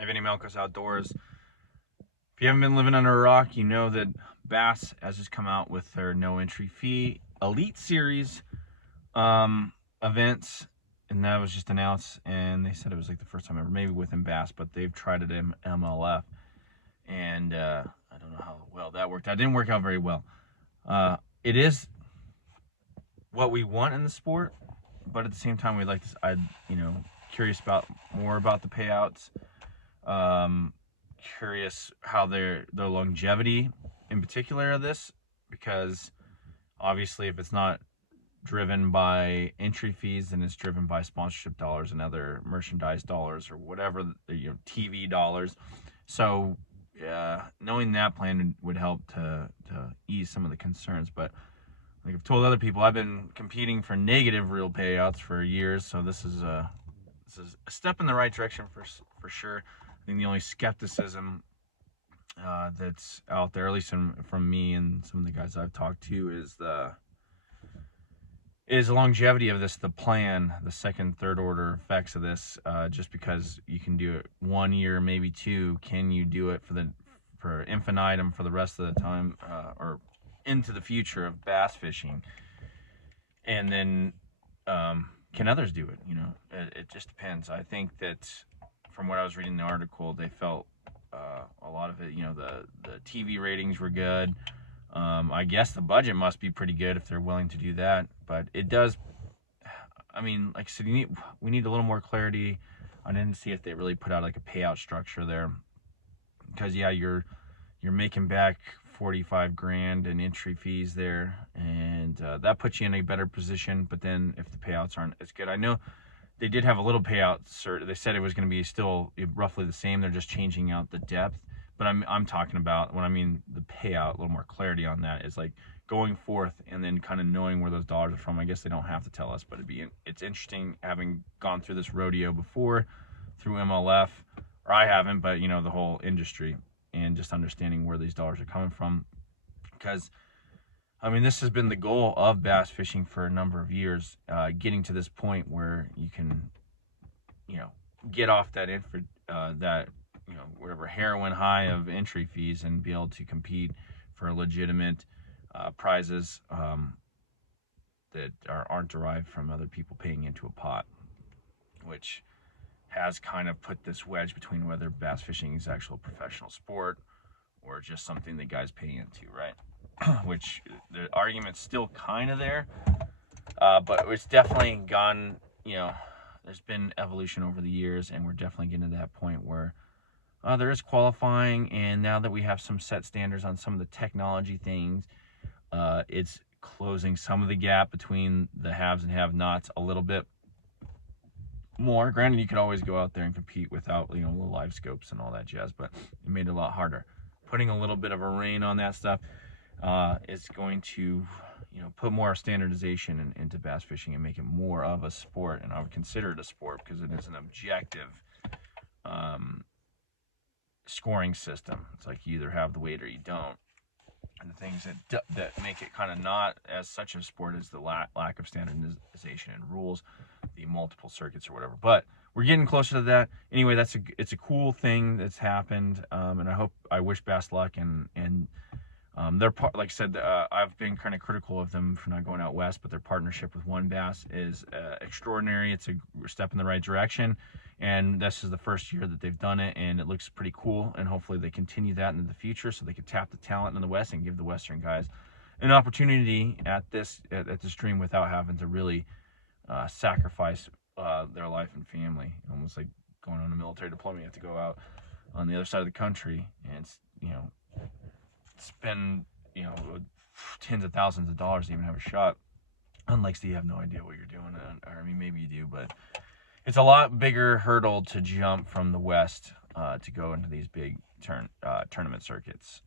Evan Melkos Outdoors. If you haven't been living under a rock, you know that B.A.S.S has just come out with their no entry fee Elite Series events, and that was just announced. And they said it was like the first time ever, maybe within B.A.S S, but they've tried it in MLF, and I don't know how well that worked out. It didn't work out very well. It is what we want in the sport, but at the same time, we'd like to. Curious about more about the payouts. Um, Curious how their longevity in particular of this, because obviously if it's not driven by entry fees, then it's driven by sponsorship dollars and other merchandise dollars or whatever, TV dollars. So knowing that plan would help to ease some of the concerns. But like I've told other people, I've been competing for negative real payouts for years, so this is a step in the right direction for sure. I think the only skepticism that's out there, at least from me and some of the guys I've talked to, is the longevity of this, the plan, the second, third order effects of this. Just because you can do it 1 year, maybe 2, can you do it for infinitum for the rest of the time, or into the future of bass fishing? And then can others do it? It just depends. I think that from what I was reading in the article, they felt a lot of it, the TV ratings were good. I guess the budget must be pretty good if they're willing to do that. But it does, I mean, like I said, we need a little more clarity. I didn't see if they really put out like a payout structure there. Because yeah, you're making back 45 grand in entry fees there, and that puts you in a better position. But then if the payouts aren't as good, I know they did have a little payout. They said it was going to be still roughly the same. They're just changing out the depth. But I'm talking about, when I mean the payout, a little more clarity on that is like going forth and then kind of knowing where those dollars are from. I guess they don't have to tell us, but it's interesting having gone through this rodeo before through MLF, or I haven't, but the whole industry, and just understanding where these dollars are coming from. Because I mean, this has been the goal of bass fishing for a number of years, getting to this point where you can, get off that whatever heroin high of entry fees and be able to compete for legitimate prizes that aren't derived from other people paying into a pot, which has kind of put this wedge between whether bass fishing is actual professional sport or just something that guys pay into, right? Which the argument's still kind of there, but it's definitely gone, there's been evolution over the years, and we're definitely getting to that point where there is qualifying, and now that we have some set standards on some of the technology things, it's closing some of the gap between the haves and have-nots a little bit more. Granted, you could always go out there and compete without, the live scopes and all that jazz, but it made it a lot harder. Putting a little bit of a rein on that stuff is going to, put more standardization into bass fishing and make it more of a sport. And I would consider it a sport because it is an objective scoring system. It's like you either have the weight or you don't. And the things that make it kind of not as such a sport is the lack of standardization and rules, the multiple circuits or whatever. But we're getting closer to that. Anyway, it's a cool thing that's happened, and I wish B.A.S.S luck. And their like I said, I've been kind of critical of them for not going out west, but their partnership with One Bass is extraordinary. It's a step in the right direction, and this is the first year that they've done it, and it looks pretty cool. And hopefully they continue that into the future, so they can tap the talent in the West and give the Western guys an opportunity at this dream without having to really sacrifice their life and family. Almost like going on a military deployment, you have to go out on the other side of the country and spend tens of thousands of dollars to even have a shot. Unlike Steve, you have no idea what you're doing, or I mean, maybe you do, but it's a lot bigger hurdle to jump from the West to go into these big tournament circuits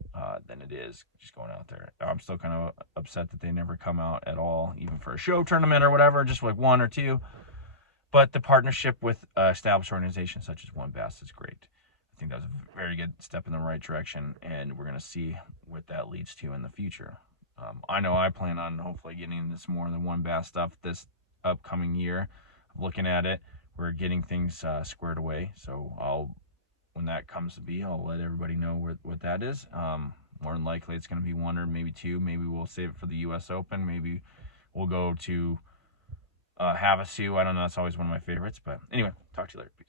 than it is just going out there. I'm still kind of upset that they never come out at all, even for a show tournament or whatever, just like 1 or 2. But the partnership with established organizations such as One Bass is great. I think that was a very good step in the right direction, and we're going to see what that leads to in the future. I know I plan on hopefully getting into this more than One Bass stuff this upcoming year. Looking at it, we're getting things squared away, so I'll when that comes to be, I'll let everybody know what that is. More than likely, it's going to be one or maybe two. Maybe we'll save it for the U.S. Open. Maybe we'll go to Havasu. I don't know. That's always one of my favorites. But anyway, talk to you later. Peace.